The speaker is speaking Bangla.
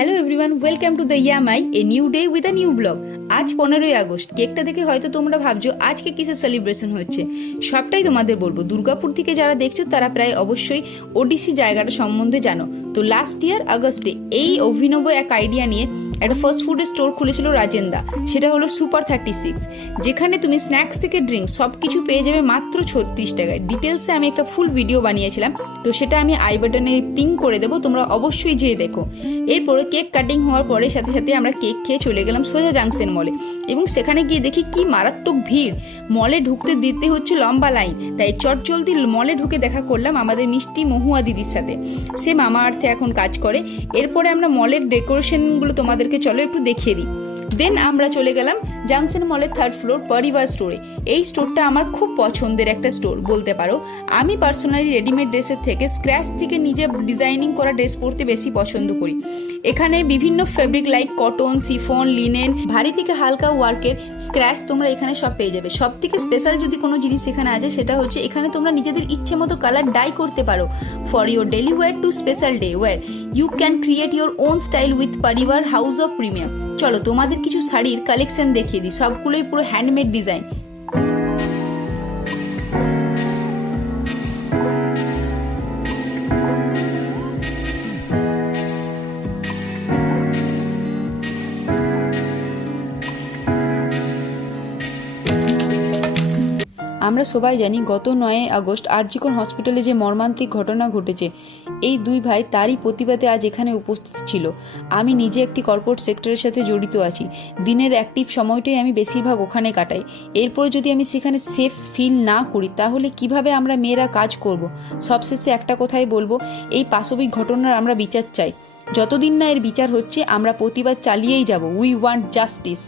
Hello everyone, welcome to the ইয়ামাই a new day with a new blog. আজ 15ই আগস্ট। কেকটা দেখে হয়তো তোমরা ভাবছো আজকে কিসের সেলিব্রেশন হচ্ছে। সবটাই তোমাদের বলবো। দুর্গাপুর থেকে যারা দেখছো তারা প্রায় অবশ্যই ওডিসি জায়গাটা সম্বন্ধে জানো। তো লাস্ট ইয়ার আগস্টে এই অভিনব এক আইডিয়া নিয়ে একটা ফাস্ট ফুডের স্টোর খুলেছিল রাজেন্দা। সেটা হলো সুপার 36, যেখানে তুমি স্ন্যাক্স থেকে ড্রিঙ্কস সব কিছু পেয়ে যাবে মাত্র 36 টাকায়। ডিটেলসে আমি একটা ফুল ভিডিও বানিয়েছিলাম, তো সেটা আমি আই বাটনে পিং করে দেবো, তোমরা অবশ্যই যেয়ে দেখো। এরপরে কেক কাটিং হওয়ার পরে সাথে সাথে আমরা কেক খেয়ে চলে গেলাম সোজা জাংশন মলে, এবং সেখানে গিয়ে দেখি কি মারাত্মক ভিড়। মলে ঢুকতে দিতে হচ্ছে লম্বা লাইন, তাই চট জলদি মলে ঢুকে দেখা করলাম আমাদের মিষ্টি মহুয়া দিদির সাথে। সে মামা আর্থে এখন কাজ করে। এরপরে আমরা মলের ডেকোরেশনগুলো তোমাদেরকে চলো একটু দেখিয়ে দিই। দেন আমরা চলে গেলাম জাংশন মলের 3rd ফ্লোর পরিবার স্টোরে। এই স্টোরটা আমার খুব পছন্দের একটা স্টোর বলতে পারো। আমি পার্সোনালি রেডিমেড ড্রেসের থেকে স্ক্র্যাচ থেকে নিজে ডিজাইনিং করা ড্রেস পরতে বেশি পছন্দ করি। এখানে বিভিন্ন fabric like cotton, chiffon, linen, ভারী থেকে হালকা ওয়ার্কের স্ক্র্যাচ তোমরা এখানে সব পেয়ে যাবে। সব থেকে স্পেশাল যদি কোনো জিনিস এখানে আছে সেটা হচ্ছে এখানে তোমরা নিজেদের ইচ্ছে মতো কালার ডাই করতে পারো। For your daily wear to special day wear you can create your own style with Paribar house of premium. চলো তোমাদের কিছু শাড়ির কালেকশন দেখিয়ে দিই, সবগুলোই পুরো হ্যান্ডমেড ডিজাইন। আমরা সবাই জানি গত 9 আগস্ট আরজিকর হসপিটালে যে মর্মান্তিক ঘটনা ঘটেছে, এই দুই ভাই তারই প্রতিবাদে আজ এখানে উপস্থিত ছিল। আমি নিজে একটি কর্পোরেট সেক্টরের সাথে জড়িত আছি। দিনের অ্যাক্টিভ সময়টাই আমি বেশিরভাগ ওখানে কাটাই। এরপরে যদি আমি সেখানে সেফ ফিল না করি তাহলে কিভাবে আমরা মেয়েরা কাজ করব। সবশেষে একটা কথাই বলবো, এই পাশবিক ঘটনার আমরা বিচার চাই। যতদিন না এর বিচার হচ্ছে আমরা প্রতিবাদ চালিয়েই যাব। We want justice.